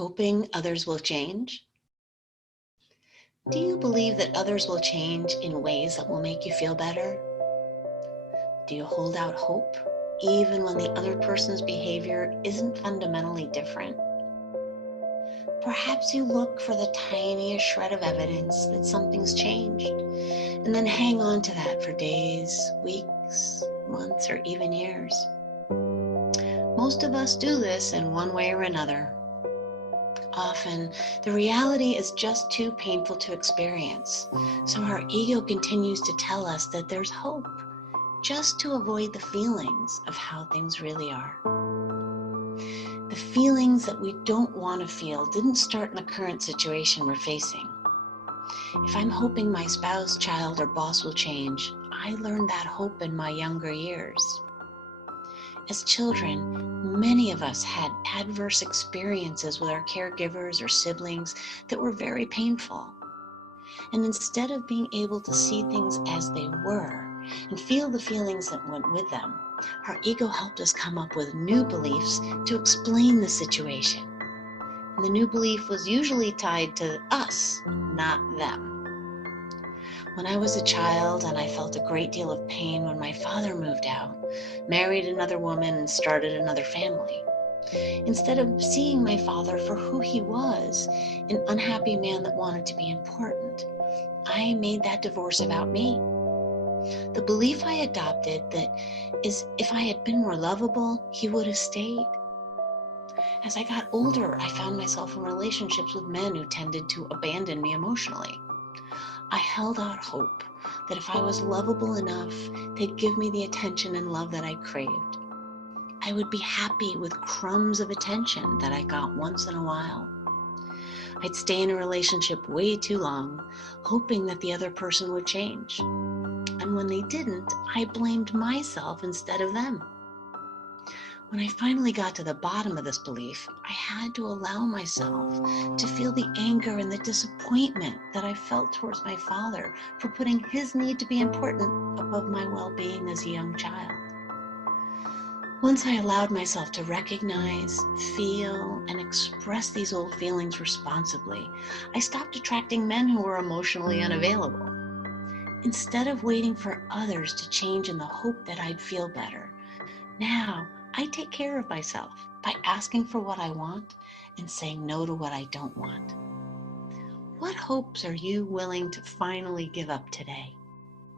hoping others will change? Do you believe that others will change in ways that will make you feel better? Do you hold out hope even when the other person's behavior isn't fundamentally different? Perhaps you look for the tiniest shred of evidence that something's changed and then hang on to that for days, weeks, months, or even years. Most of us do this in one way or another. Often, the reality is just too painful to experience, so our ego continues to tell us that there's hope, just to avoid the feelings of how things really are. The feelings that we don't want to feel didn't start in the current situation we're facing. If I'm hoping my spouse, child, or boss will change, I learned that hope in my younger years. As children, many of us had adverse experiences with our caregivers or siblings that were very painful. And instead of being able to see things as they were and feel the feelings that went with them, our ego helped us come up with new beliefs to explain the situation. And the new belief was usually tied to us, not them. When I was a child and I felt a great deal of pain when my father moved out, married another woman, and started another family. Instead of seeing my father for who he was, an unhappy man that wanted to be important, I made that divorce about me. The belief I adopted that is if I had been more lovable, he would have stayed. As I got older, I found myself in relationships with men who tended to abandon me emotionally. I held out hope that if I was lovable enough, they'd give me the attention and love that I craved. I would be happy with crumbs of attention that I got once in a while. I'd stay in a relationship way too long, hoping that the other person would change. And when they didn't, I blamed myself instead of them. When I finally got to the bottom of this belief, I had to allow myself to feel the anger and the disappointment that I felt towards my father for putting his need to be important above my well-being as a young child. Once I allowed myself to recognize, feel, and express these old feelings responsibly, I stopped attracting men who were emotionally unavailable. Instead of waiting for others to change in the hope that I'd feel better, now I take care of myself by asking for what I want and saying no to what I don't want. What hopes are you willing to finally give up today?